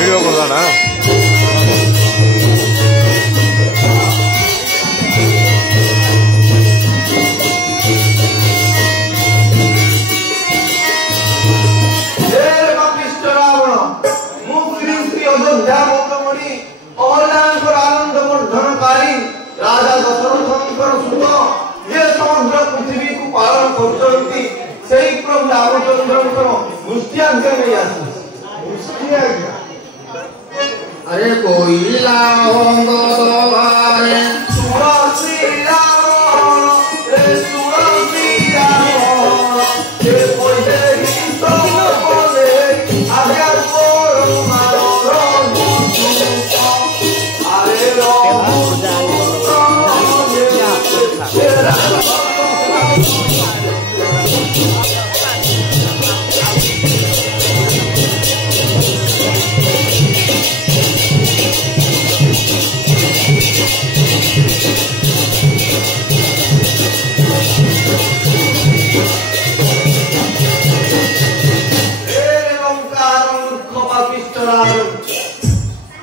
Video करना राजा दशरथंकर सुत ये समग्र पृथ्वी को पालन करते प्रभु रामचंद्र मुष्टि आज्ञा नहीं आस मुष्टि आज्ञा अरे कोई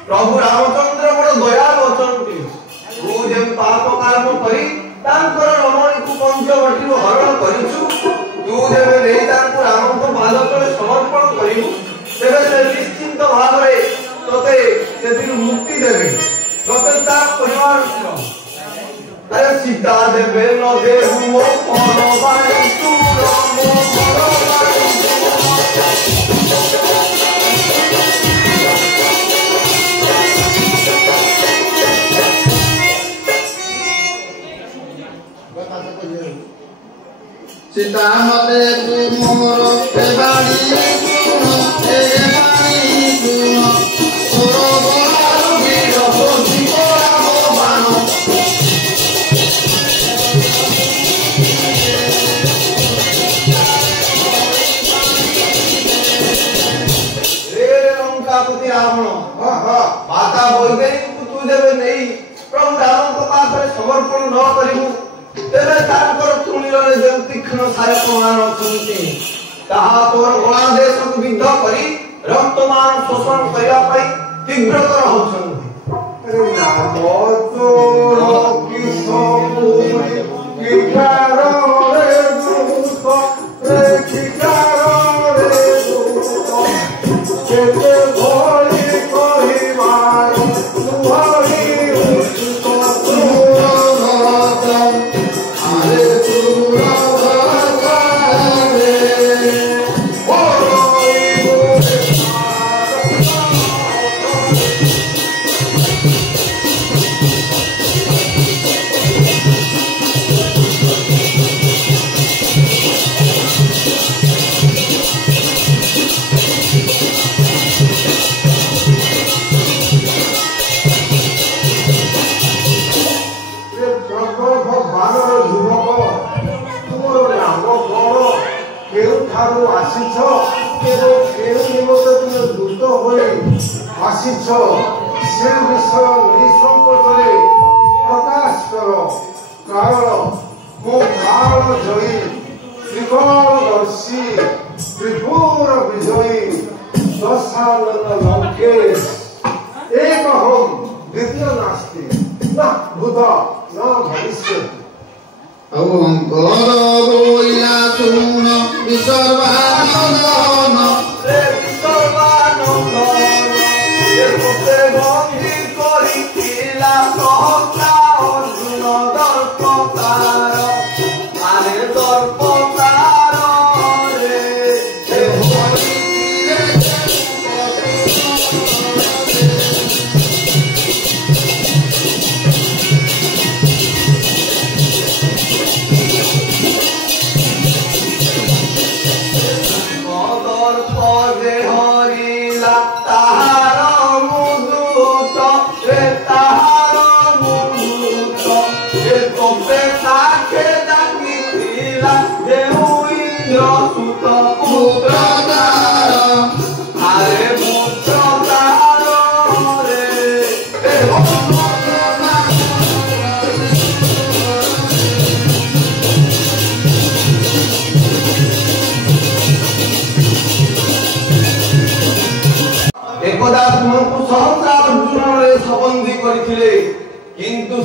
प्रभु रामचंद्र बड़ दयालु अछंती तू जे पाप कर्म करी तांकर रमणी को पंचवटी हरण करिछु तू जेबे नै तांको राम को पाद तले समर्पण करिनु तेबे से निश्चिंत भाव रे तोते सेदिन मुक्ति देबे तोते ता परिवार अरे सीता देबे न देहु मो परवाई तू मो परवाई सीता मते तू मोर एबाड़ी सुनो एबाड़ी सुनो तोरो बड़ा वीर होसी कोरा बानो रे लंकापति रावण माता बोलबे तू देबे नहीं प्रभु राम को पास समर्पण न करिबू तेरे तांकर तुणीरे जे तीक्ष्ण सहायक मान अछंती ताहा तोर गणादेश को विद्ध करी रक्तमान शोषण करिया पई तीव्रतर होछंती अरे नाम तोर किशोरी किकारो रे दुख रे किकारो रे दुख केते भोली कहिवार तुहरी आशिछ से विषय निसंकोचरे प्रकाश करो कारण मो काल जयी त्रिकोणदर्शी त्रिपुर विजयी दशानन लंकेश एक हम द्वितीय नास्ति न भूत न भविष्य अवंकर बोइला सुन विसर्वानंदन रे विसर्वानंदन ये बंदी करिथिला कहता अर्जुन दर्पकार आरे दर्पकार रे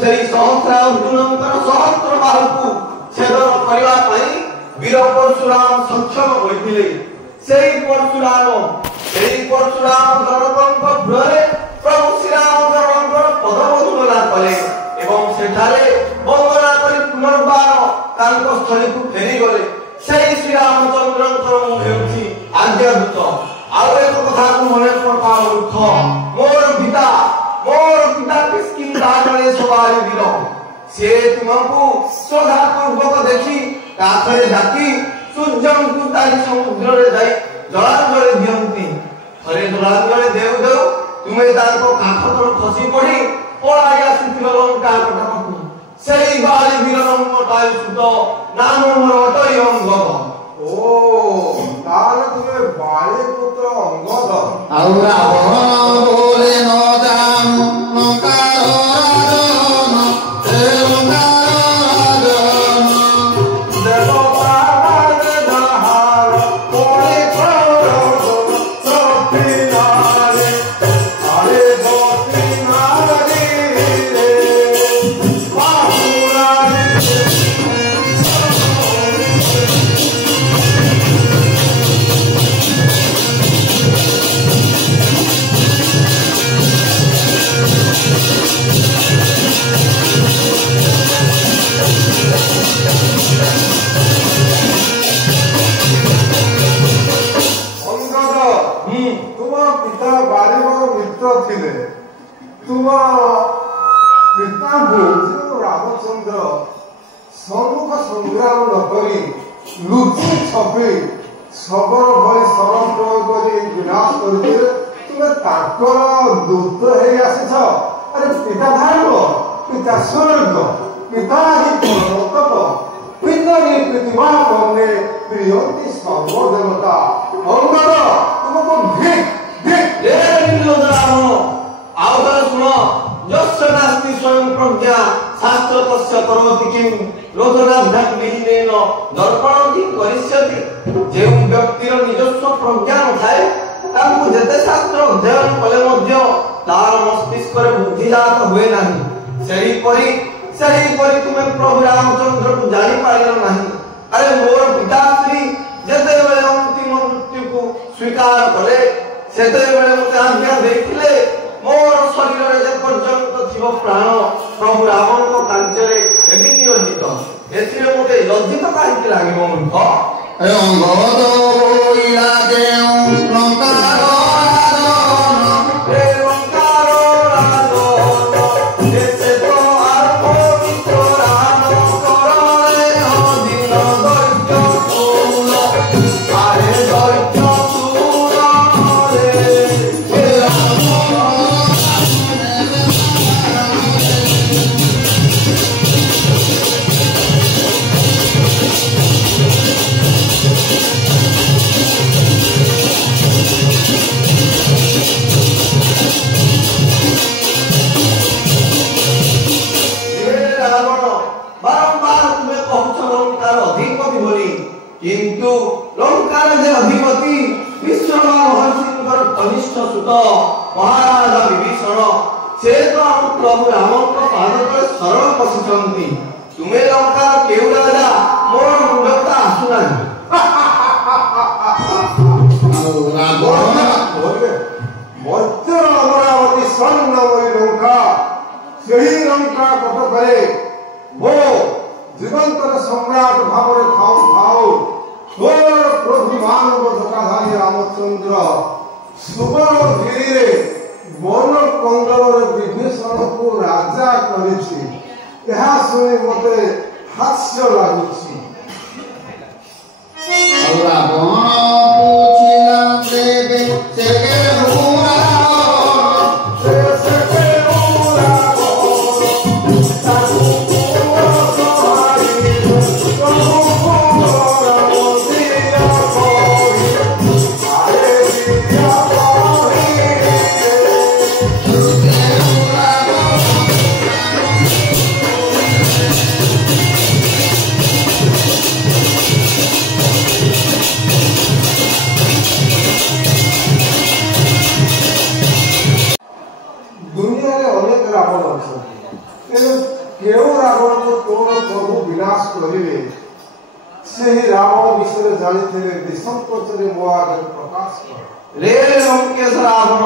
ସେଇ ସହସ୍ର ଅର୍ଜୁନଙ୍କର ସହସ୍ର ବାହୁକୁ ଛେଦନ କରିବା ପାଇଁ ବୀର ପରଶୁରାମ ସକ୍ଷମ ହୋଇଥିଲେ। ସେଇ ପରଶୁରାମ ଜଣକଙ୍କ ଗୃହରେ ପ୍ରଭୁ ଶ୍ରୀରାମଚନ୍ଦ୍ରଙ୍କର ପଦବନ୍ଦନା କଲେ ଏବଂ ସେଠାରେ ବନ୍ଦନା କରି ପୁନର୍ବାର ତାଙ୍କ ସ୍ଥଳୀକୁ ଫେରିଗଲେ। ସେଇ ଶ୍ରୀରାମଚନ୍ଦ୍ରଙ୍କର ମୁଁ ହେଉଛି ଆଜ୍ଞାଦୂତ। ଆଉ ଏକ କଥାକୁ ମନେ ପକା ମୂର୍ଖ, ମୋର ପିତା କିସ୍କିନ୍ଧା ଜଣେ ସବାଇ ବୀର। ସେ ତୁମକୁ ଶ୍ରଦ୍ଧାପୂର୍ବକ ଦେଖି କାଖରେ ଡାକି ସୂର୍ଯ୍ୟଙ୍କୁ ତାରି ସମୁଦ୍ରରେ ଯାଇ ଜଳାଞ୍ଜଳି ଦିଅନ୍ତି। ଥରେ ଜଳାଞ୍ଜଳି ଦେଉ ଦେଉ ତୁମେ ତାଙ୍କ କାଖ ତଳୁ ଖସି ପଡ଼ି ପଳାଇ ଆସିଥିଲ ଲଙ୍କା କଟକକୁ। ସେଇ ବାଳି ବୀରଙ୍କ ସୁତ ନାମ ମୋର ଅଟଇ ଅଙ୍ଗଦ। ଓ ତାହେଲେ ତୁମେ ବାଳି ପୁତ୍ର ଅଙ୍ଗଦ। ଆଉ ରାବଣ ବୋଲେ ନ ଜାଣୁ ଲଙ୍କାର ରାଜନ, ସେ ଲଙ୍କାର ରାଜନ। ଦେବତା ମାନେ ଯାହାର ପଡ଼ି ସତୀ ନାରୀ, ଆରେ ସତୀ ନାରୀ ରେ ବାହୁନାରୀ। ତୁମ ପିତା ବାରିକର ମିତ୍ର ଥିଲେ। ତୁମ ପିତାଙ୍କୁ ଯେଉଁ ରାମଚନ୍ଦ୍ର ସମ୍ମୁଖ ସଂଗ୍ରାମ ନ କରି ଲୁଚି ଛପି ଶବର ଭଳି ଶର ପ୍ରୟୋଗ କରି ବିନାଶ କରିଥିଲେ, ତୁମେ ତାଙ୍କର ଦୂତ ହେଇ ଆସିଛ। ଆରେ ପିତା ଧାରକ, ପିତା ସ୍ୱର୍ଗ, ପିତା ହିଁ ପରଲୋକ, ପିତରି ପ୍ରୀତିମା କର୍ଣ୍ଣେ ପ୍ରିୟନ୍ତି ସର୍ବଦେବତା। ଅଙ୍ଗଦ ତୁମକୁ ଧିକ୍ ଧିକ୍। ଆଉ ଥରେ ଶୁଣ, ଯସ୍ୟ ନାସ୍ତି ସ୍ୱୟଂ ପ୍ରଜ୍ଞା ଶାସ୍ତ୍ର ତସ୍ୟ କରୋତି କିଂ ରୋଧନାଭ୍ୟାବିହୀନେନ ଦର୍ପଣଂ କିଂ କରିଷ୍ୟତି। ଯେଉଁ ବ୍ୟକ୍ତିର ନିଜସ୍ୱ ପ୍ରଜ୍ଞା ନଥାଏ ତାଙ୍କୁ ଯେତେ ଶାସ୍ତ୍ର ଅଧ୍ୟୟନ କଲେ ମଧ୍ୟ ତାର ମସ୍ତିଷ୍କରେ ବୁଦ୍ଧିଜାତ ହୁଏ ନାହିଁ। ସେହିପରି ତୁମେ ପ୍ରଭୁ ରାମଚନ୍ଦ୍ରକୁ ଜାଣିପାରିଲ ନାହିଁ। ଆରେ ମୋର ପିତାଶ୍ରୀ ଯେତେବେଳେ ଅନ୍ତିମ ମୃତ୍ୟୁକୁ ସ୍ୱୀକାର କଲେ ସେତେବେଳେ ମୋତେ ଆଜ୍ଞା ଦେଇଥିଲେ ମୋର ଶରୀରରେ ଯେ ପର୍ଯ୍ୟନ୍ତ ଥିବ ପ୍ରାଣ ପ୍ରଭୁ ରାମଙ୍କ କାର୍ଯ୍ୟରେ ଏମିତି ନିୟୋଜିତ। ଏଥିରେ ମୋତେ ଲଜ୍ଜିତ କାହିଁକି ଲାଗିବ ମୂର୍ଖ? ଅଙ୍ଗଦ ବୋଇଲା ଯେଉଁ ଲଙ୍କାର কিন্তু লঙ্কার যে অধিপতি বিশ্বকর্মা মহর্ষিଙ୍କର কনিষ্ঠ সুত মহারাজা বিভীষণ, ସେ ତ ଆମ ପ୍ରଭୁ ରାମଙ୍କ ପାଦ ତଳେ ଶରଣ ପଶିଛନ୍ତି। ତୁମେ ଲଙ୍କାର କେଉଁ ରାଜା ମୋର ମୁଣ୍ଡଟା ଆସୁନାହିଁ। ମର୍ତ୍ତ୍ୟର ଅମରାବତୀ ସ୍ୱର୍ଣ୍ଣମୟୀ ଲଙ୍କା, ସେହି ଲଙ୍କା କଟକରେ ମୋ ଜୀବନ୍ତର ସମ୍ରାଟ ଭାବରେ ଥାଉ ଥାଉ ମୋର ପ୍ରଭୁ ମାନବ ଧକାଧାରୀ ରାମଚନ୍ଦ୍ର ସୁବର୍ଣ୍ଣଗିରିରେ ବନ କନ୍ଦଳରେ ବିଭୀଷଣକୁ ରାଜା କରିଛି। ଏହା ଶୁଣି ମୋତେ ହାସ୍ୟ ଲାଗୁଛି। ଆଉ ରାବଣ ପୁଛିଲା ଦେବେ ସେ ଦୁନିଆରେ ଅନେକ ରାବଣ ଅଛନ୍ତି, केउ रावण को तोर प्रभु विनाश करिवे से ही रावण विषय जानी थे दिसंकोचरे मो आगे प्रकाश कर रे लंकेश रावण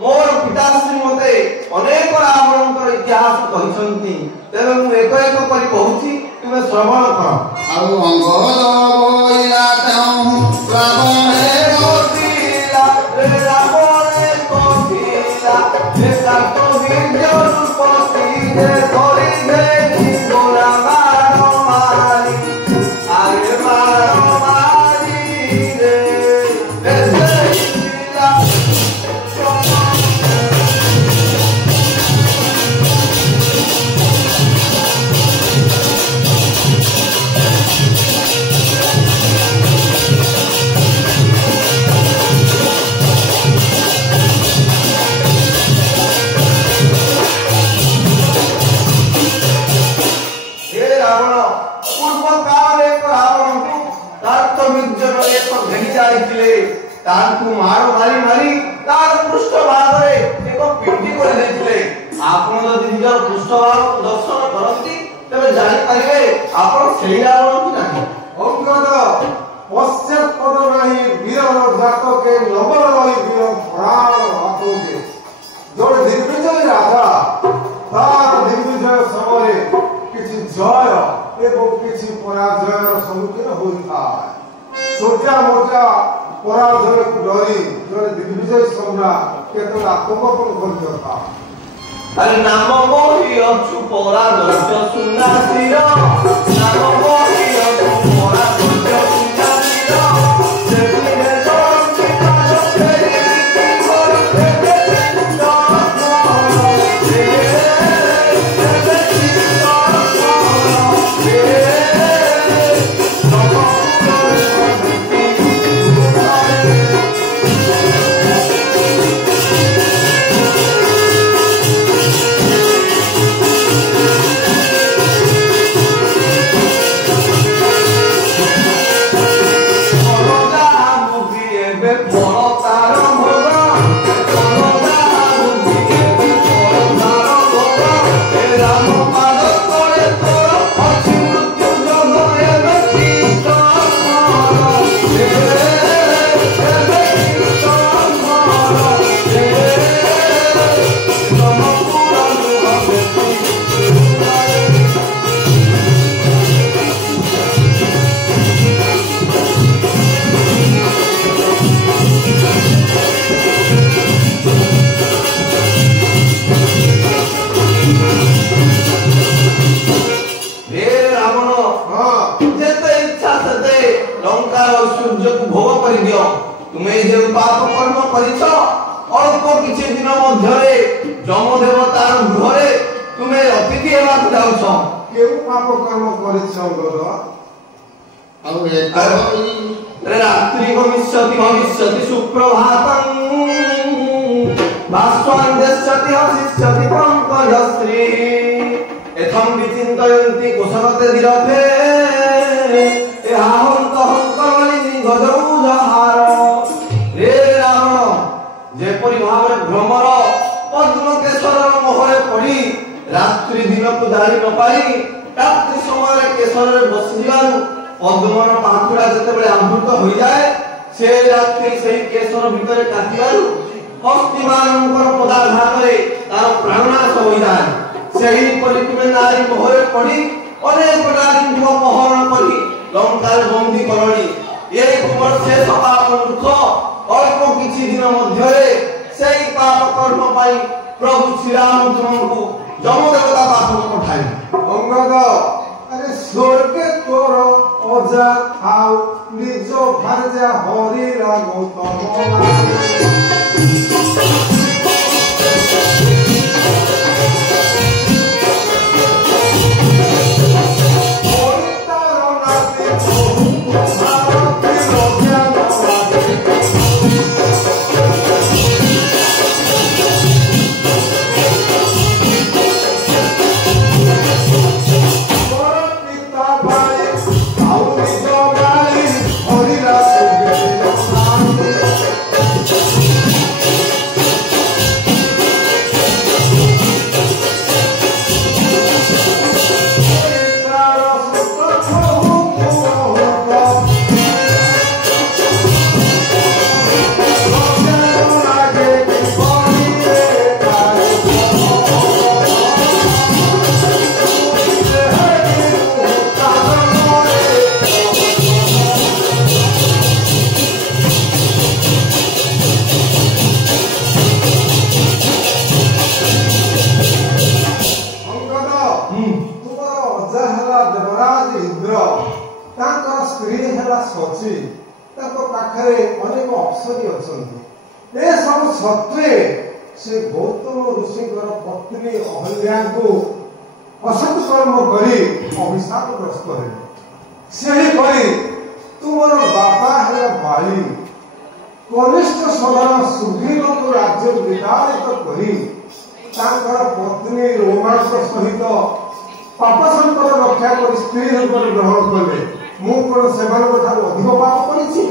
मोर पिताश्री मते अनेक रावणଙ୍କର इतिहास कहिसंती तेरे मु एक एक करी कहूची तुमे श्रवण कर ଆଉ ଅଙ୍ଗଦ ବୋଇଲା ତେଉଁ ରାବଣେ କୋଟିଲା ରେ ରାବଣେ କୋଟିଲା ରେ ତାଙ୍କ ବୀର୍ଯ୍ୟ ରୂପତି ରେ କରି ଦେଖି ଗୋରା ବାଣ ମାରି ଆରେ ବାଣ ମାରି ରେ ଦେଖିଲା ताकू मार मारी मारी तार पृष्ठ भागरे एक पिंडी कर देथिले आपण जदि निजर पृष्ठ भाग दर्शन करंती तबे जानि परिबे आपण सेलिया कि नाही अंगद पश्चात पद नहीं वीर जात के नबर रही वीर प्राण आतोगे जोड़े दिग्विजय राजा तार दिग्विजय समय किछि जय एवं किछि पराजय सम्मुखीन होइथाय छोटा मोटा पराजय को डरी जोड़े दिग्विजय सम्राट केतल आत्मगोपन कर था अरे नाम मोहि अछु परा दर्श सुना सिर नाम मोहि अछु परा दर्श सुना सिर सेतिने दर्श काज फेरि तुम्हें जे पाप कर्म करिछ अल्प किछि दिन मध्यरे जमदेवतार गृहरे तुम्हें अतिथि हेबा जाउछ केउ पाप कर्म करिछ अंगद ଆଉ ଏକ रे रात्रि भविष्यति भविष्यति सुप्रभातं भास्वान् दस्यति हसिष्यति पंकजश्री एथं विचिन्तयन्ति कुशलते दिरफे हंत हंकलिनी गजौ जहार रे रावण जेपरि भावरे भ्रमर पद्मकेशर मोहरे पड़ी रात्रि दिन को जानी न पाई रात्रि समय केशर रे बसि जिवारु पद्मर पाखुड़ा जते बेले अमृत होई जाए से रात्रि से केशर भितरे काटिबारु हस्तिमानकर पदाघात रे तार प्राणनाश होई जाए सेही परिकुमे नारी मोहरे पड़ी अनेक नारी को मोहरण करी लंकार बंदी करणी ये कुमार शेष पाप दुख अल्प किछि दिन मध्यरे सेही पाप कर्म पाई प्रभु श्री रामचंद्र को जमदेवता पाखु पठाई अंगद अरे स्वर्गे तोर अजा खाऊ निज भार्या हरि रागो ଆଉ ଅଛି ତାଙ୍କ ପାଖରେ ଅନେକ ଅପ୍ସରୀ ଅଛନ୍ତି। ଏସବୁ ସତ୍ତ୍ୱେ ସେ ଗୌତମ ଋଷିଙ୍କର ପତ୍ନୀ ଅହଲ୍ୟାଙ୍କୁ ଅସତ୍ କର୍ମ କରି ଅଭିଶାପଗ୍ରସ୍ତ ହେଲେ। ସେହିପରି ତୁମର ବାପା ହେଲା ବାଳି କନିଷ୍ଠ ସଦନ ସୁଗ୍ରୀବଙ୍କୁ ରାଜ୍ୟରୁ ବିତାଡ଼ିତ କରି ତାଙ୍କର ପତ୍ନୀ ରୋମାଙ୍କ ସହିତ ପାପ ସମ୍ପଦ ରକ୍ଷା କରି ସ୍ତ୍ରୀ ରୂପରେ ଗ୍ରହଣ କଲେ। ମୁଁ କଣ ସେମାନଙ୍କ ଠାରୁ ଅଧିକ ପାପ କରିଛି?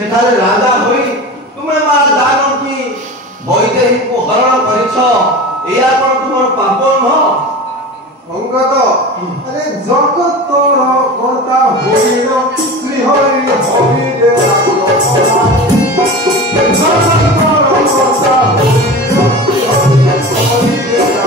ସେଠାରେ ରାଜା ହୋଇ ତୁମେ ମା ଜାନକୀ ବୈଦେହୀଙ୍କୁ ହରଣ କରିଛ। ଏହା କଣ ତୁମର ପାପ ନୁହଁ? ଅଙ୍ଗଦ ଆରେ ଜଗତର କର୍ତ୍ତା ହୋଇନ ଶ୍ରୀ ହରି ହରି ଦେ ଜଗତର କର୍ତ୍ତା ହୋଇନ ଶ୍ରୀ ହରି ଦେ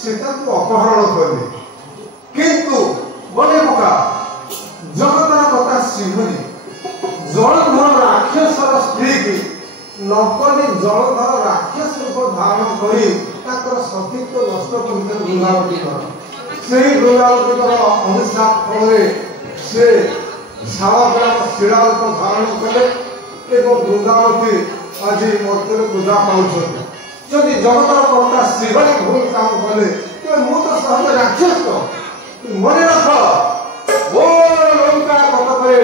ସୀତାଙ୍କୁ ଅପହରଣ କଲେ। କିନ୍ତୁ ମନେ ପକା ଜଗତର କଥା ଶ୍ରୀହରି ଜଳଧର ରାକ୍ଷସର ସ୍ତ୍ରୀକି ନକଲି ଜଳଧର ରାକ୍ଷସ ରୂପ ଧାରଣ କରି ତାଙ୍କର ସତୀତ୍ୱ ନଷ୍ଟ କରିଥିଲେ ବୃନ୍ଦାବତୀଙ୍କର। ସେହି ବୃନ୍ଦାବତୀଙ୍କର ଅଭିଶାପ ଫଳରେ ସେ ଶାଳଗ୍ରାମ ଶିଳା ରୂପ ଧାରଣ କଲେ ଏବଂ ବୃନ୍ଦାବତୀ ଆଜି ମଧ୍ୟରେ ପୂଜା ପାଉଛନ୍ତି। ଯଦି ଜଗତର କର୍ତ୍ତା ଶ୍ରୀହରି ଭୁଲ କାମ କଲେ ତେବେ ମୁଁ ତ ସହଜ ରାକ୍ଷସ। ମନେ ରଖ ମୋ ଲଙ୍କା କଟକରେ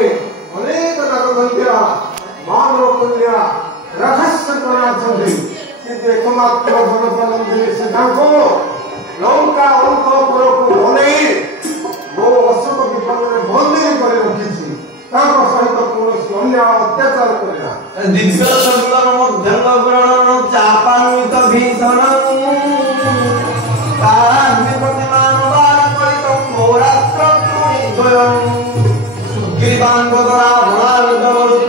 ଅନେକ ନାଗକନ୍ୟା ମାନବ କନ୍ୟା ରାକ୍ଷସଗଣ ଅଛନ୍ତି, କିନ୍ତୁ ଏକମାତ୍ର ଜନପ୍ରବନ୍ଧୀ ସିଦ୍ଧାଙ୍କୁ ଲଙ୍କା ଅନ୍ତପୁରକୁ ବନେଇ ମୋ ଅଶୋକ ବିପଦରେ ବନ୍ଦୀ କରି ରଖିଛି। ତାଙ୍କ ସହିତ କୌଣସି ଅନ୍ୟାୟ ଅତ୍ୟାଚାର କରିନା। ଦିବ୍ୟ ସୁନ୍ଦର ମଧ୍ୟଙ୍ଗ ଗ୍ରହଣ ଚାପାନ୍ବିତ ଭୀଷଣ ସୁଗ୍ରୀବାଙ୍କ ଦ୍ୱାରା ବଳାଳିତ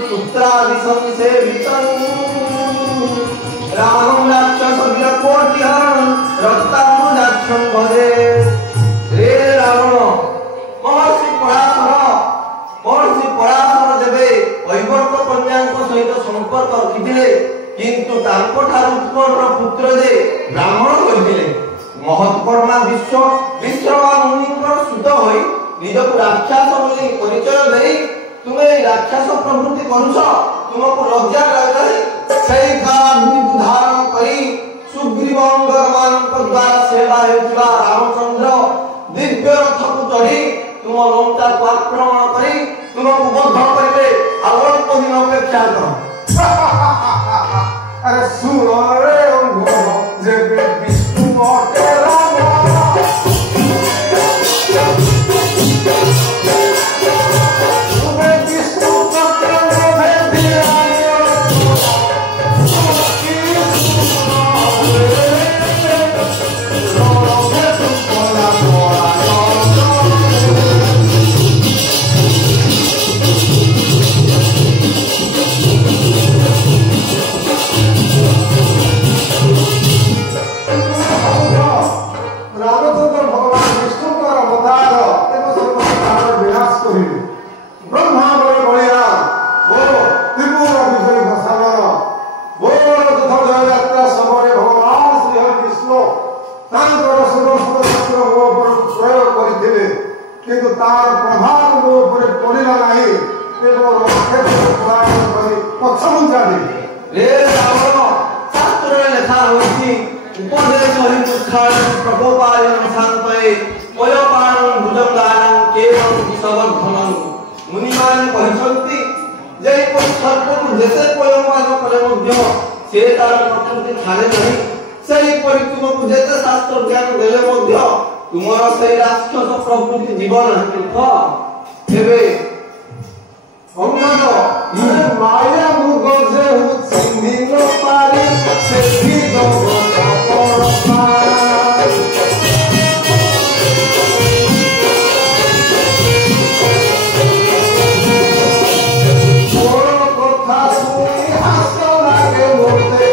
ପୁତ୍ରାଦି ସଂସେବିତ ରାମ ରାକ୍ଷସ କୋଟି ହରଣ ରକ୍ତାମ୍ବୁଜାକ୍ଷଂ ଭଜେ। ରେ ରାବଣ ମହର୍ଷି ପରାଶର ଯେବେ ଐବର୍ତ କନ୍ୟାଙ୍କ ସହିତ ସମ୍ପର୍କ ରଖିଥିଲେ, କିନ୍ତୁ ତାଙ୍କ ଠାରୁ ଉତ୍ପନ୍ନ ପୁତ୍ର ଯେ ବ୍ରାହ୍ମଣ ହୋଇଥିଲେ। ମହତ୍କର୍ମା ବିଶ୍ରମା ମୁନିଙ୍କର ସୁତ ହୋଇ ନିଜକୁ ରାକ୍ଷସ ବୋଲି ପରିଚୟ ଦେଇ ତୁମେ ରାକ୍ଷସ ପ୍ରବୃତ୍ତି କରୁଛ। ତୁମକୁ ଲଜ୍ଜା ଲାଗେ? ସେଇ କାଳାଗ୍ନିକୁ ଧାରଣ କରି ସୁଗ୍ରୀବଙ୍କ ଦ୍ୱାରା ସେବା ହେଉଥିବା ରାମଚନ୍ଦ୍ର ଦିବ୍ୟ ରଥକୁ ଚଢି ତୁମ ଲଙ୍କାକୁ ଆକ୍ରମଣ କରି ତୁମକୁ ବଦ୍ଧ କରିବେ। ଆଉ ଅଳ୍ପ ଦିନ ଅପେକ୍ଷା କର। ଆରେ ଶୁଣ ରେ ଯେବେ ବିଷ୍ଣୁ ଅଟେ ରାମ किंतु तार प्रभाव मो ऊपर पड़िला नहीं एवं रक्षेत्र पलायन करी पछमुंचा दे रे रावण शास्त्र लेखा होती उपदेश हरि मुखार प्रभोपायन शांतये पयोपाणं भुजंगानं केवलं विषवर्धनं मुनिमान कहते जे सर्प को जैसे पयोपान करे मध्य से तार प्रकृति खाले नहीं सही परि तुमको जेते शास्त्र ज्ञान देले मध्य तुमर सही राक्षस प्रकृति जीवन तीर्थ हेबे अंगद माया मुग जे चिन्हि न पारे सेठी जगत परपार मोर कथा सुनी हास लागे मोते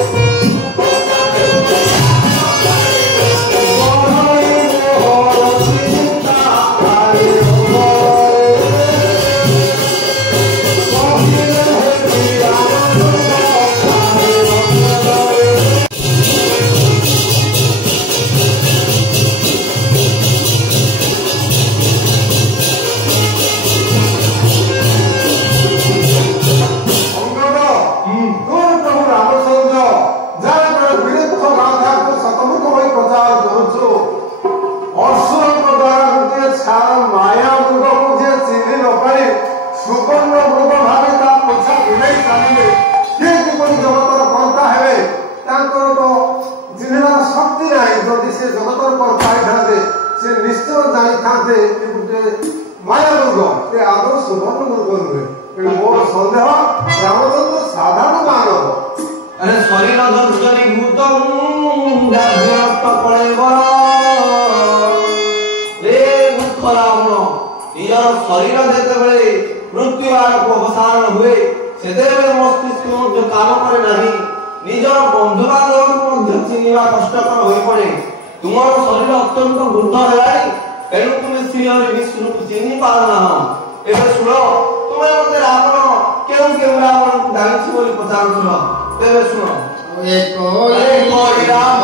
अरे शरीर दर्शनी भूतम व्याघ्रत पड़ेबर रे मूर्ख रावण निजर शरीर जेतेबेले मृत्यु आड़क अवसान हुए सेतेबेले मस्तिष्क मध्य काम करे नहीं निजर बंधु बांधव मध्य चिन्हिबा कष्टकर होई पड़े तुमर शरीर अत्यंत वृद्ध हेलानी एणु तुमे श्री हरि विष्णु को चिन्हि पारना एबे सुनो तुमे मते रावण केउ रावण जानिछि बोली पचारुछो तेरे सुनो एक राम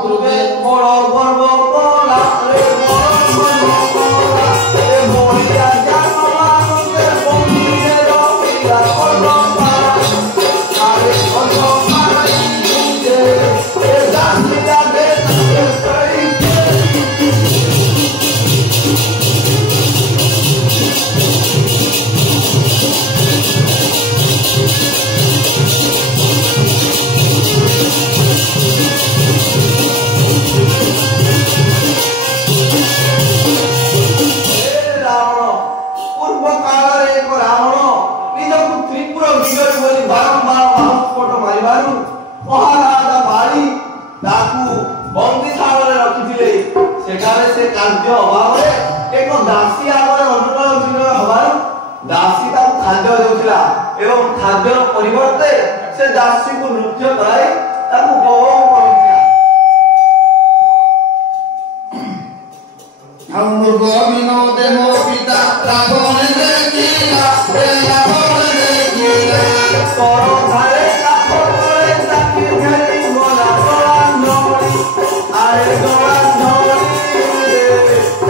तुबे बड़ गर्व कोला रे बड़ गर्व कोला ए मोरिया जानमा ते बंदिले रहिला कोलपा आरे कोलपा ए जासिया दे तई खाद्य अभाव एक दासी आमर अनुकूल विनय हबार दासी ताको खाद्य देउथिला एवं खाद्य परिवर्ते से दासी को नृत्य कराई ताको उपभोग करिथिला हम गोविनो देमो पिता रावण देखिला रे रावण देखिला तोरो घरे काठो तोरे साथी घरी मोला तोरा नोरी आरे तोरा नोरी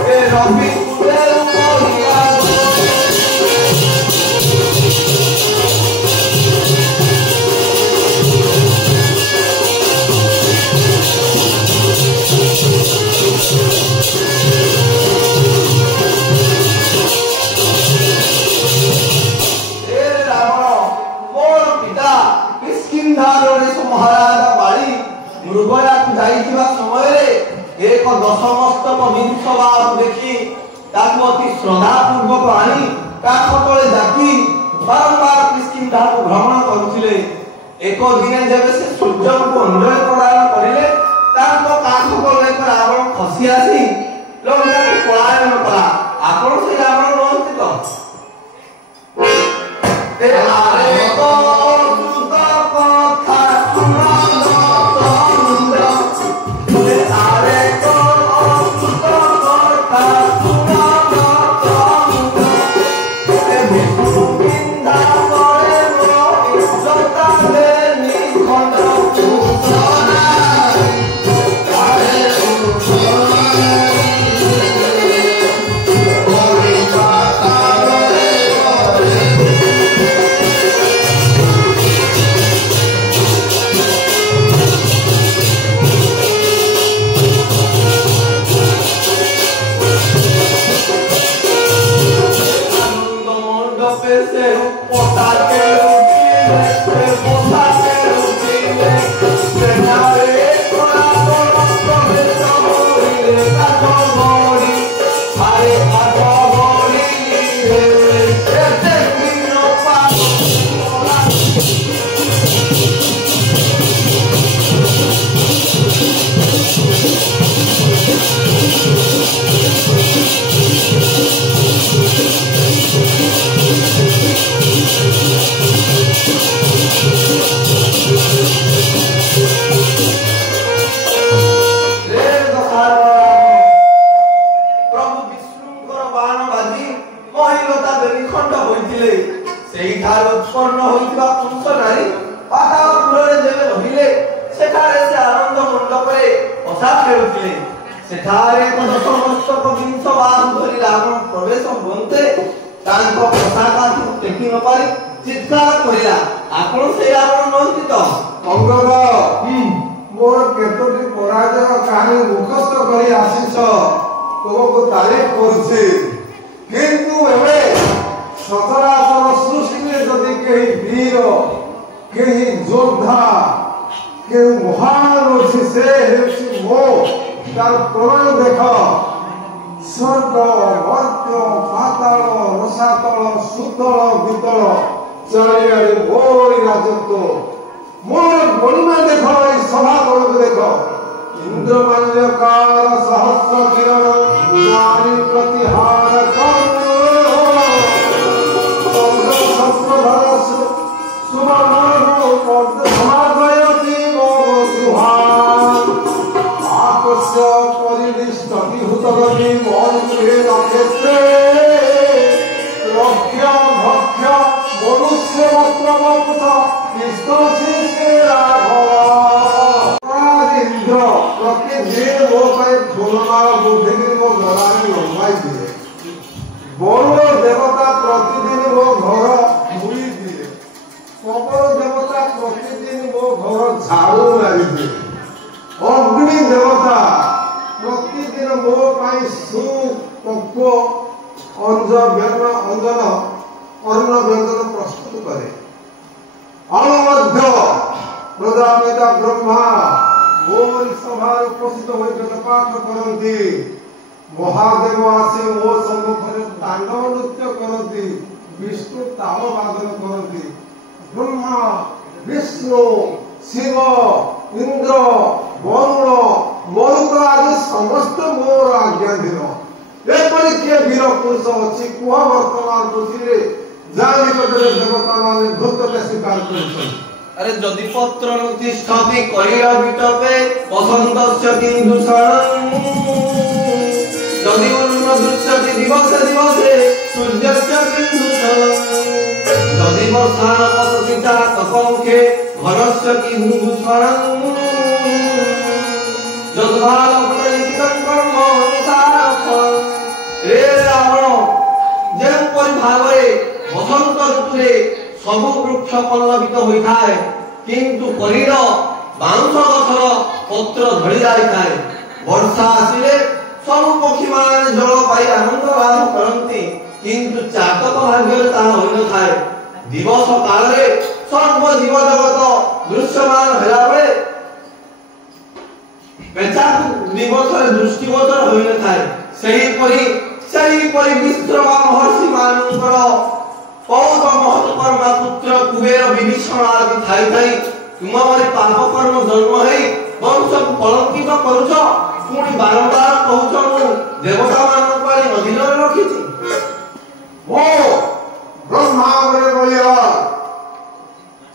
ए रवि कुदेल मोरिया महाराज बाड़ी मृगया जाइथिबा समय रे एक दशमस्तक विंशवार देखी ताकू अति श्रद्धा पूर्वक आनी काख तले जाकी बारंबार किस्किंधा को भ्रमण करुथिले एक दिने जेबे से सूर्य को अंजलि प्रदान करिले ताको काख तले पर रावण खसी आसी लोकटा पलायन करा आपण से रावण नहंती तो ए आरे को Hare ସେଇଠାରୁ ଉତ୍ପନ୍ନ ହୋଇଥିବା ପୁରୁଷ ନାରୀ ପାତାଳ ପୁରରେ ଯେବେ ରହିଲେ ସେଠାରେ ସେ ଆନନ୍ଦ ମଣ୍ଡପରେ ପଶା ଖେଳୁଥିଲେ। ସେଠାରେ ସମସ୍ତଙ୍କ ଜିନିଷ ବାହୁ ଧରି ରାବଣ ପ୍ରବେଶ ହୁଅନ୍ତେ ତାଙ୍କ ପତାକାକୁ ଟେକି ନ ପାରି ଚିତ୍କାର କରିଲା, ଆପଣ ସେ ରାବଣ ନୁହନ୍ତି ତ? ଅଙ୍ଗଦ, ମୋର କେତୋଟି ପରାଜୟ କାହାଣୀ ମୁଖସ୍ଥ କରି ଆସିଛ, ତୁମକୁ ତାରିଫ କରୁଛି। କିନ୍ତୁ ଏବେ ସଚରାଚର ସୃଷ୍ଟିରେ ଯଦି କେହି ବୀର, କେହି ଯୋଦ୍ଧା, କେହି ମହାନ ଅଛି, ସେ ହେଉଛି ମୋ। ତାର ପ୍ରମାଣ ଦେଖ। ସ୍ୱର୍ଗ, ମର୍ତ୍ତ୍ୟ, ପାତାଳ, ରସାତଳ, ସୁତଳ, ବିତଳ ଚାରିଆଡେ ମୋରି ରାଜତ୍ୱ। ମୋର ଗଣିମା ଦେଖ, ଏଇ ସଭା ତଳକୁ ଦେଖ। ଇନ୍ଦ୍ରମାଲ୍ୟକାର ସହସ୍ର କିରଣ ନାରୀ ପ୍ରତିହାର देवता प्रतिदिन वो घर धूली दिए, कबर देवता प्रतिदिन वो घर झाड़ू मारी दिए, अग्नि देवता प्रतिदिन मो सुतत्व अंजन अन्न व्यंजन प्रस्तुत करे। अणुमध्य प्रजापिता ब्रह्मा मोरी सभा उपस्थित होकर पाठ करती। महादेव आसी मो सम्मुखरे तांडव नृत्य करती, विष्णु ताल वादन करती। ब्रह्मा, विष्णु, शिव, इंद्र, वरुण, मरुत आदि समस्त मोर आज्ञाधीन। एपरि किए वीर पुरुष अच्छी कुह वर्तमान पृथ्वी जा निकटरे देवता माने भूतके स्वीकार करछन। अरे जदि पत्र तिष्ठति करिया विटपे वसन्तस्य किन्दुषणं, जदि उन्न दृश्यति दिवसे दिवसे सूर्यस्य किन्दुषणं, जदि वर्षाण पतति चातकमुखे घरस्य किन्दुषणं, जद्भालपतलिखितं कर्म निसारफलं। रे रावण, जेपरि भावे बसंत ऋतुरे सबु वृक्ष पल्लवित होइଥାଏ, किंतु कलिर बाउंश गछर पत्र झड़ी जाइଥାଏ। वर्षा आसिले सबु पक्षी माने जल पाई आनंद लाभ करନ୍ତି, किंतु चातक भाग्ୟରେ ताहा होई न थाए। दिवस कालरे सर्व जीव जगत दृश्यमान होला बेले बेचाकु दिवसरे दृष्टिगोचर होई न थाए। सेही परि विश्रम महर्षि मानकर बहुत महत्कर्मा पुत्र कुबेर विभीषण आदि थाई तुम मरी पाप कर्म जन्म है वंश को कलंकित करुछ, पुणी बारंबार कहूछ मु देवता मान अधीन रखी। ओ ब्रह्मा बोलिया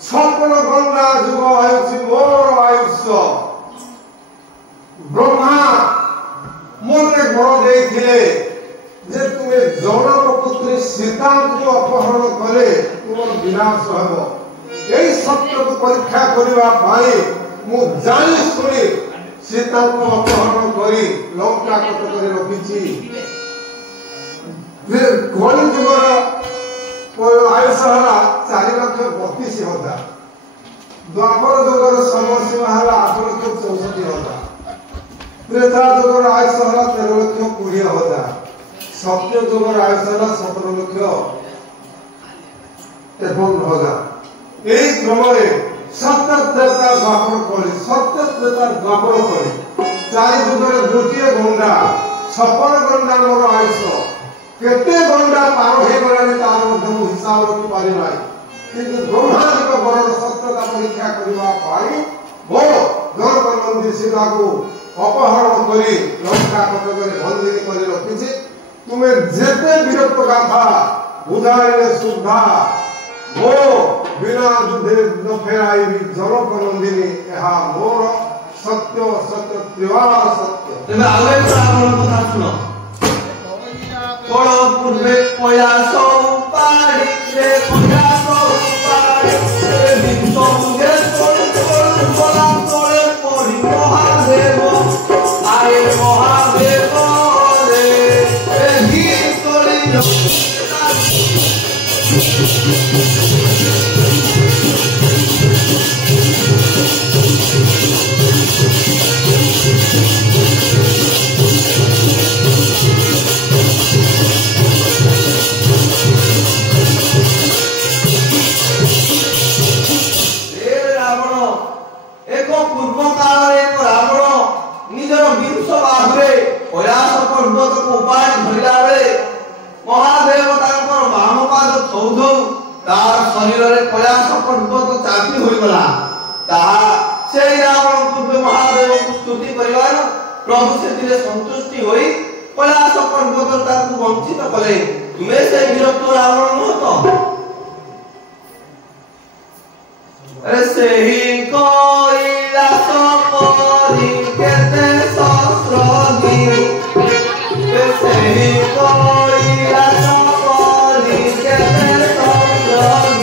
छपन गंगा जुग आयुषी मोर आयुष्य। ब्रह्मा मोरे बड़ देइथिले जे तुमे जनक पुत्री सीता को अपहरण करे तुम विनाश हो। यही सत्य को परीक्षा करने मु जानी शुणी सीता को अपहरण करी लंका कटक रखी। कलि जुगर आयुष है 4,32,000, द्वापर जुगर समसीमा है 8,64,000, त्रेता जुगर आयुष है 13,20,000, सत्य जुगर आयुष है 17,53,000। यही क्रम सत्य त्रेता द्वापर कली, सत्य त्रेता द्वापर कली 4 जुगर गोटे गंडा 56 गंडा मोर आयुष केते गंडा पार हो गलानी तार मध्य हिसाब रखि पारि नाही। किंतु ब्रह्माजिक बरद सत्यता परीक्षा करबा पाई वो जनक नंदी सीता को अपहरण करी लंका कटकरे बंदी करी रखिछि। तुमे जेते विरक्त गाथा बुझाइले सुधा वो बिना युद्धे न फेराई जनक नंदिनी एहा मोर सत्य सत्य त्रिवार सत्य। तेबे आवे रावण कथा सुनो। पूर्वे प्रयास पाड़ी प्रभु से संतुष्टि होई कैलाश पर्वत ताकू वंचित कले तुमे से विरक्त रावण न तो अरे से ही कैलाश परि केते सहस्रगी से ही कैलाश परि केते सहस्रगी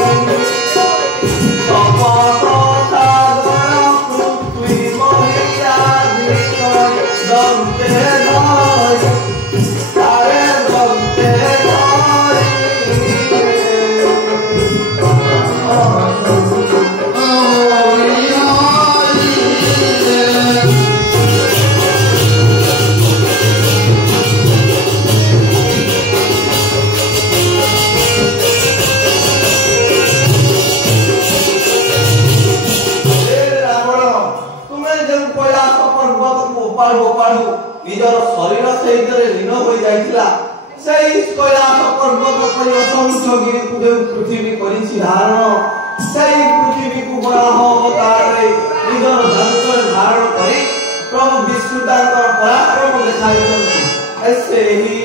निजर शरीर से लीन हो जाइथिला सेही कैलाश पर्वत पर असंख्य गिरि को पृथ्वी करिछि धारण सेही पृथ्वी को बराह अवतार रे निजर धनुष धारण करी प्रभु विष्णु तांकर पराक्रम देखाइछन्ति सेही